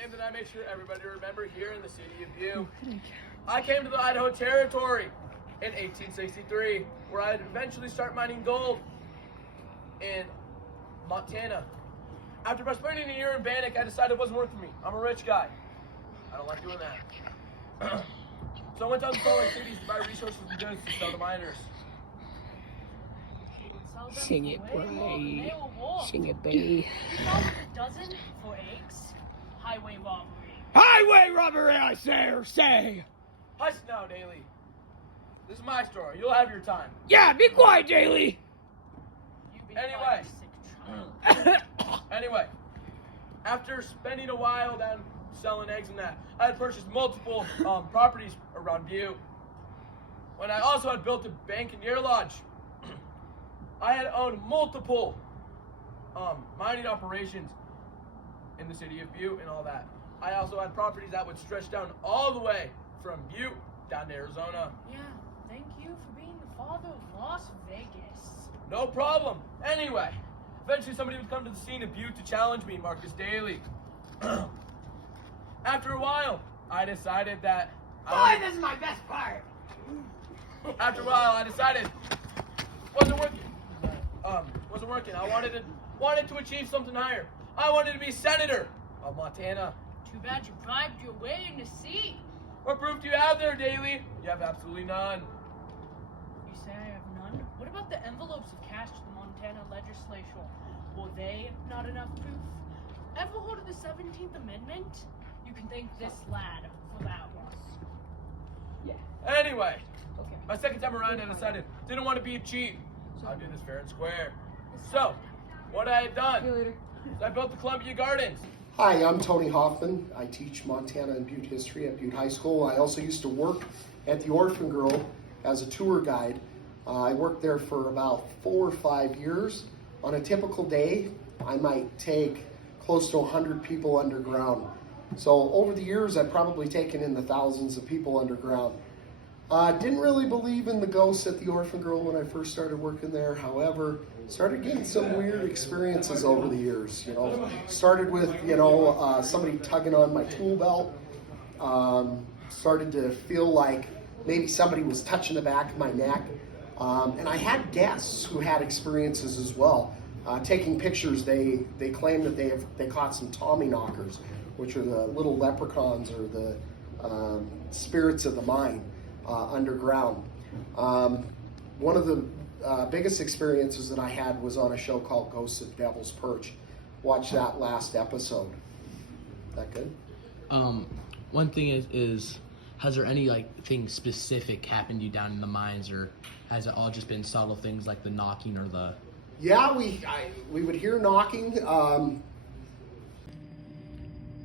name that I make sure everybody remember here in the city of Butte. I came to the Idaho Territory in 1863, where I'd eventually start mining gold in Montana. After about spending a year in Bannock, I decided it wasn't worth for me. I'm a rich guy. I don't like doing that. So I went down to Salt Lake City to buy resources and goods to sell to miners. Sing it, Bray. Sing it, baby. $2 a dozen for eggs. Highway robbery. Highway robbery, I say. Hush now, Daly. This is my story. You'll have your time. Yeah, be quiet, Daly. Anyway. Anyway, after spending a while down selling eggs and that, I had purchased multiple properties around Butte. When I also had built a bank and deer lodge. I had owned multiple mining operations in the city of Butte and all that. I also had properties that would stretch down all the way from Butte down to Arizona. Yeah, thank you for being the father of Las Vegas. No problem. Anyway, eventually somebody would come to the scene of Butte to challenge me, Marcus Daly. After a while, I decided that... This is my best part. After a while, I decided wasn't working. I wanted to achieve something higher. I wanted to be senator of Montana. Too bad you bribed your way in the seat. What proof do you have there, Daly? You have absolutely none. You say I have none? What about the envelopes of cash to the Montana legislature? Were they not enough proof? Ever heard of the 17th Amendment? You can thank this lad for that one. Yeah. Anyway, Okay. my second time around, I decided didn't want to be a cheat. I'll do this fair and square. So, what I had done is I built the Columbia Gardens. Hi, I'm Tony Hoffman. I teach Montana and Butte history at Butte High School. I also used to work at the Orphan Girl as a tour guide. I worked there for about 4 or 5 years. On a typical day, I might take close to 100 people underground. So over the years, I've probably taken in the thousands of people underground. Didn't really believe in the ghosts at the Orphan Girl when I first started working there. However, started getting some weird experiences over the years. Started with somebody tugging on my tool belt. Started to feel like maybe somebody was touching the back of my neck. And I had guests who had experiences as well. Taking pictures, they claim that they caught some Tommyknockers, which are the little leprechauns or the spirits of the mine underground. One of the biggest experiences that I had was on a show called Ghosts of Devil's Perch. Watch that last episode. That good? One thing is has there any thing specific happened to you down in the mines, or has it all just been subtle things like the knocking or the... Yeah, we would hear knocking.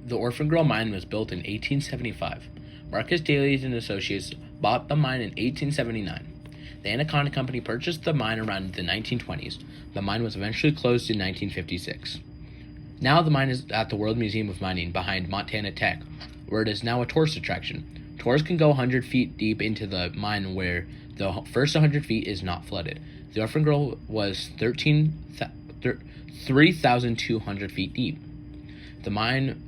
The Orphan Girl mine was built in 1875. Marcus Daly and Associates bought the mine in 1879. The Anaconda Company purchased the mine around the 1920s. The mine was eventually closed in 1956. Now the mine is at the World Museum of Mining behind Montana Tech, where it is now a tourist attraction. Tours can go 100 feet deep into the mine, where the first 100 feet is not flooded. The Orphan Girl was 3,200 feet deep. The mine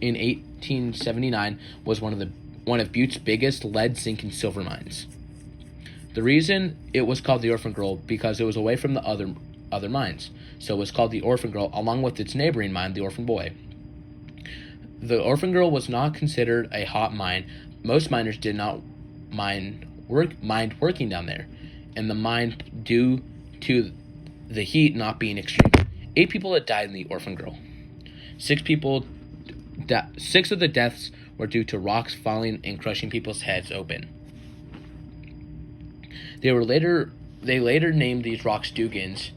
in 1879 was one of Butte's biggest lead, zinc, and silver mines. The reason it was called the Orphan Girl because it was away from the other mines, so it was called the Orphan Girl, along with its neighboring mine, the Orphan Boy. The Orphan Girl was not considered a hot mine. Most miners did not mind working down there, and the mine due to the heat not being extreme. 8 people had died in the Orphan Girl. 6 of the deaths were due to rocks falling and crushing people's heads open. They later named these rocks Dugans,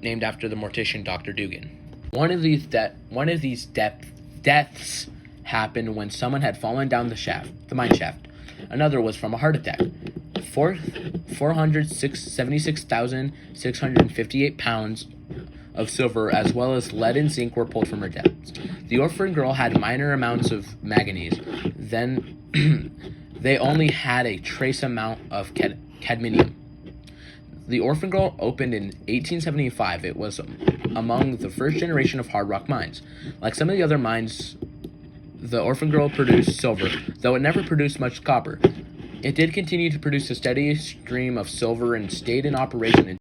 named after the mortician Dr. Dugan. One of these deaths happened when someone had fallen down the mine shaft. Another was from a heart attack. 476,658 pounds of silver, as well as lead and zinc, were pulled from her depths. The Orphan Girl had minor amounts of manganese. Then they only had a trace amount of cadmium. The Orphan Girl opened in 1875. It was among the first generation of hard rock mines. Like some of the other mines, the Orphan Girl produced silver, though it never produced much copper. It did continue to produce a steady stream of silver and stayed in operation